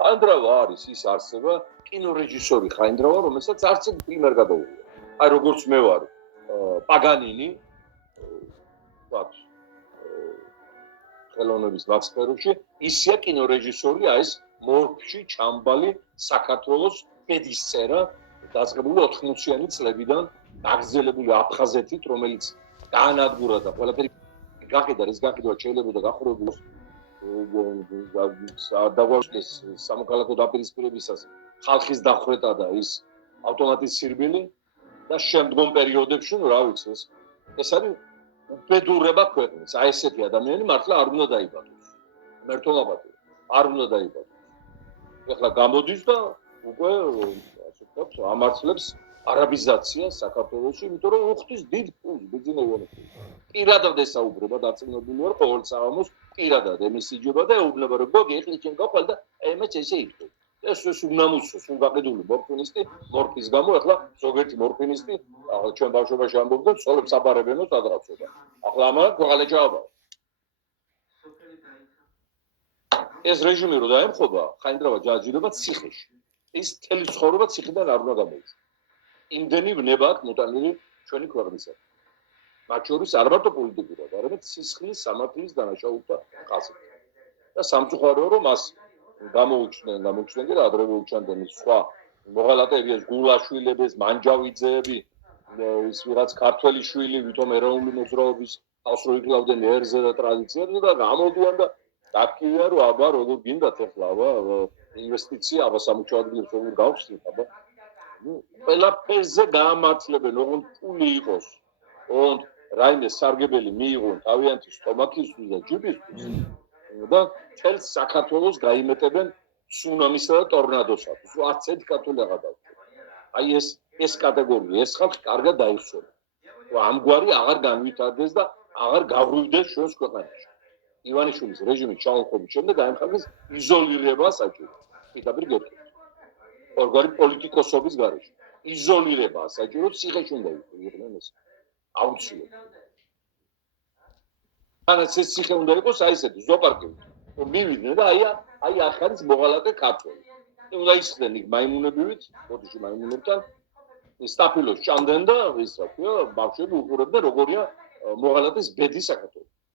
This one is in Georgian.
ხაინდრავა არის ის არსება, კინორეჟისორი ხაინდრავა, რომელსაც არც ერთ ფილმი არ გადაუღია. აი როგორც მე ვარ პაგანინი, ვთქვათ, ხელოვნების ვაქსფეროში, ისია კინორეჟისორი, აი ეს მორფში ჩამბალი საქართველოს პედისწერა, დაწყებული 80-იანი წლებიდან, გაგრძელებული აფხაზეთით, რომელიც დაანადგურა და ყველაფერი გაყიდა, ეს გაყიდვა შეიძლება გახურებულოს დავაშვეს სამოქალაქო დაპირისპირებისას ხალხის დახვრეტა და ის ავტომატის სირბილი და შემდგომ პერიოდებში, რა ვიცი, ეს არის უბედურება ქვეყნის. აი ესეთი ადამიანი მართლა არ უნდა დაიბადოს. მერთოლაბადი არ უნდა დაიბადოს. ეხლა გამოდის და უკვე ასე ვთქვათ, ამართლებს არაბიზაციას საქართველოში, იმიტომ რომ უხდის დიდ ფულს, ბიზნესოვანი. პირადად ესაუბრება, დარწმუნებული ვარ, ყოველ საღამოს პირადად ემესიჯება და ეუბნება, რომ გოგი, ეხლა ჩვენ გავყავ და ემეც ესე იტყვი. ეს უნამუსო, სულ გაყიდული მორფინისტი, მორფის გამო ეხლა ზოგიერთი მორფინისტი, ჩვენ ბავშვობაში ამბობდნენ, ცოლებს აბარებენო სადღაცობა. ახლა ამან ქვეყანა ჩააბარა. ეს რეჟიმი რო დაემხობა, ხაინდრავა ჯაჯილობა ციხეში. ის მთელი ცხოვრება ციხიდან არ უნდა გამოიჩინოს. იმდენი ვნება აქვს მოტანილი ჩვენი ქვეყნისა. მათ შორის არ მარტო პოლიტიკურად, არამედ სისხლის, სამართლის დანაშაულთა ხაზით. და სამწუხაროა, რომ მას გამოუჩნდნენ და ადრე მოუჩნდნენ სხვა მოღალატეები, ეს გულაშვილების, მანჯავიძეები, ის ვიღაც ქართველი შვილი, ვითომ ეროვნული მოძრაობის თავს რო იკლავდნენ ერზე და ტრადიციებზე და გამოდიან და დაკივია, რომ აბა როგორ გინდათ ახლა, აბა ინვესტიცია, აბა სამუშაო ადგილებს როგორ გავხსნით, აბა ყველაფერზე გაამართლებენ, ოღონდ ფული იყოს, ოღონდ რაიმე სარგებელი მიიღონ თავიანთი სტომაქისთვის და ჯიბისთვის და თელს საქართველოს გაიმეტებენ ცუნამისა და ტორნადოსათვის. არც ერთ ქართველი აღარ დავჭირ. აი ეს კატეგორია, ეს ხალხი კარგად დაიხსონა. ამგვარი აღარ განვითარდეს და აღარ გავრივდეს ჩვენს ქვეყანაში. ივანიშვილის რეჟიმის ჩამოყალიბების შემდეგ გაემხარეს იზოლირება საჭირო. პირდაპირ გეტყვით. ორგარი პოლიტიკოსობის გარეშე. იზოლირება საჭირო, ციხეში უნდა იყვნენ ეს. აუცილებლად. ანაც ეს ციხე უნდა იყოს აი ესეთი ზოპარკები. მივიდნენ და აი ახ არის მოღალატე ქართველი. უნდა ისხდნენ იქ მაიმუნებივით, ბოდიში მაიმუნებთან სტაფილოს ჭამდნენ და ის რა ქვია, ბავშვები უყურებდნენ როგორია მოღალატეს ბედი საქართველოს.